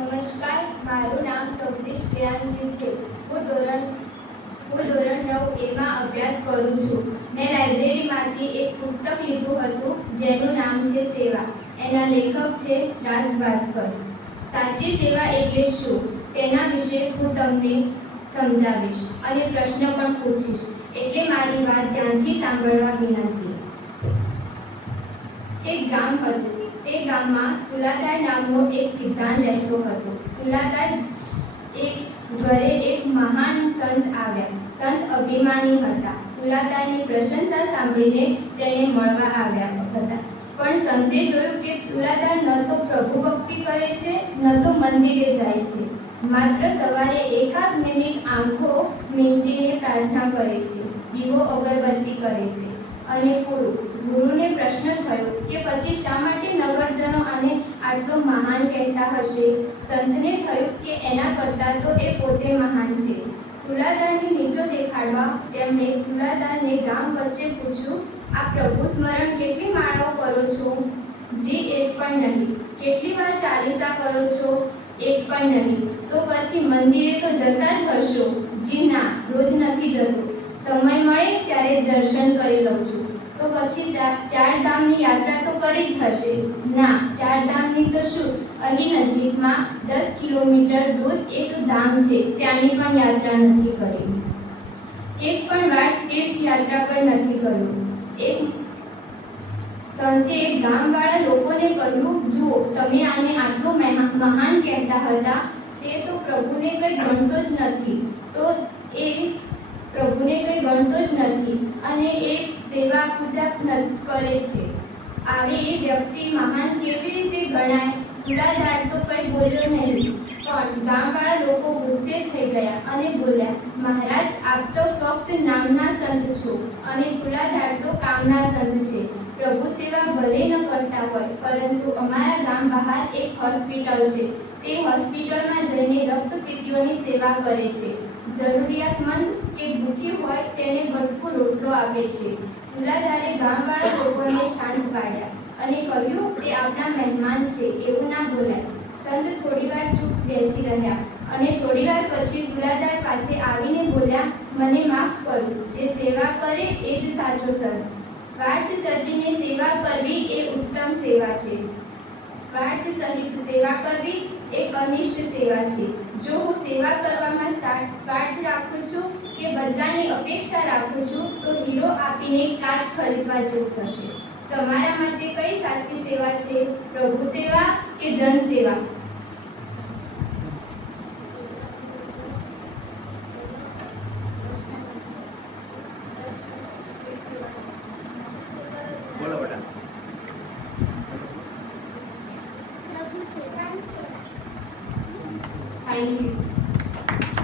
નમસ્કાર, મારું નામ ચૌધરી શ્રેયાંશી છે. હું ધોરણ 9 એમાં અભ્યાસ કરું છું. મેં લાઇબ્રેરીમાંથી એક પુસ્તક લીધું હતું જેનું નામ છે સેવા. એના લેખક છે રાજ ભાસ્કર. સાચી સેવા એટલે શું તેના વિશે હું તમને સમજાવીશ અને પ્રશ્ન પણ પૂછીશ, એટલે મારી વાત ધ્યાનથી સાંભળવા વિનંતી. એક ગામ હતું. તે ગામમાં તુલાદાર નામનો એક વિદ્વાન રહેતો હતો. તુલાદાર ઘરે એક મહાન સંત આવ્યા. સંત અભિમાની હતા. તુલાદારની પ્રશંસા સાંભળીને તેને મળવા આવ્યા હતા. પણ સંતે જોયું કે તુલાદાર ન તો પ્રભુ ભક્તિ કરે છે, ન તો મંદિરે જાય છે. માત્ર સવારે એકાદ મિનિટ આંખો મીંચીને પ્રાર્થના કરે છે, દીવો અગરબત્તી કરે છે અને પૂરું. ગુરુને પ્રશ્ન થયો કે પછી શા માટે નગરજનો આને આટલો મહાન કહેતા હશે? સંતને થયું કે એના કરતાં તો એ પોતે મહાન છે. તુલાદારને નીચો દેખાડવા તેમણે તુલાદારને ગામ વચ્ચે પૂછ્યું, આ પ્રભુ સ્મરણ કેટલી માળાઓ કરો છો? જી, એક પણ નહીં. કેટલી વાર ચાલીસા કરો છો? એક પણ નહીં. તો પછી મંદિરે તો જતા જ હશો? જી ના, રોજ નથી જતો. સમય મળે ત્યારે દર્શન કરી લઉં છું. તો પછી 4 ધામની યાત્રા તો કરી જ હશે? ના, 4 ધામની તો શું, અહીં નજીકમાં 10 કિલોમીટર દૂર એક ધામ છે, ત્યાંની પણ યાત્રા નથી કરી. એક પણ વાર તીર્થયાત્રા પર નથી કર્યું. એક સંતે ગામવાળા લોકોને કહ્યું, જુઓ, તમે આને આટલો મહાન કહેતા હતા, તે તો પ્રભુને કંઈ ગણતો જ નથી. અને એ સેવા પૂજા કરે છે. આવી એ વ્યક્તિ મહાન કેવી રીતે ગણાય? તુલાદાર તો કંઈ બોલ્યો નહીં. પણ ગામવાળા લોકો ગુસ્સે થઈ ગયા અને બોલ્યા, મહારાજ, આપ તો ફક્ત નામના સંત છો અને તુલાદાર તો કામના સંત છે. પ્રભુ સેવા ભલે ન કરતા હોય, પરંતુ અમારા ગામ બહાર એક હોસ્પિટલ છે. તે હોસ્પિટલમાં જઈને રક્તપીતિઓની સેવા કરે છે. જરૂરિયાતમંદ કે ભૂખી હોય તેને ભરપૂર રોટલો આપે છે. તુલાદારે ગામવાળા લોકોને શાંત પાડ્યા અને કહ્યું, તે આપણા મહેમાન છે, એવું ના બોલાય. સંત થોડીવાર ચૂપ બેસી રહ્યા અને થોડીવાર પછી તુલાદાર પાસે આવીને બોલ્યા, મને માફ કરો, જે સેવા કરે એ જ સાચો સંત. સ્વાર્થ ત્યજીને સેવા કરવી એ ઉત્તમ સેવા છે. સ્વાર્થ સહિત સેવા કરવી એ અનિષ્ટ સેવા છે. જો હું સેવા કરવામાં સ્વાર્થ રાખું છું કે બદલાની અપેક્ષા રાખું છું, તો હીરો આપીને કાચ ખરીદવા જેવું થશે. તમારા માટે કઈ સાચી સેવા છે? પ્રભુ સેવા કે જન સેવા? બોલો બેટા. Thank you.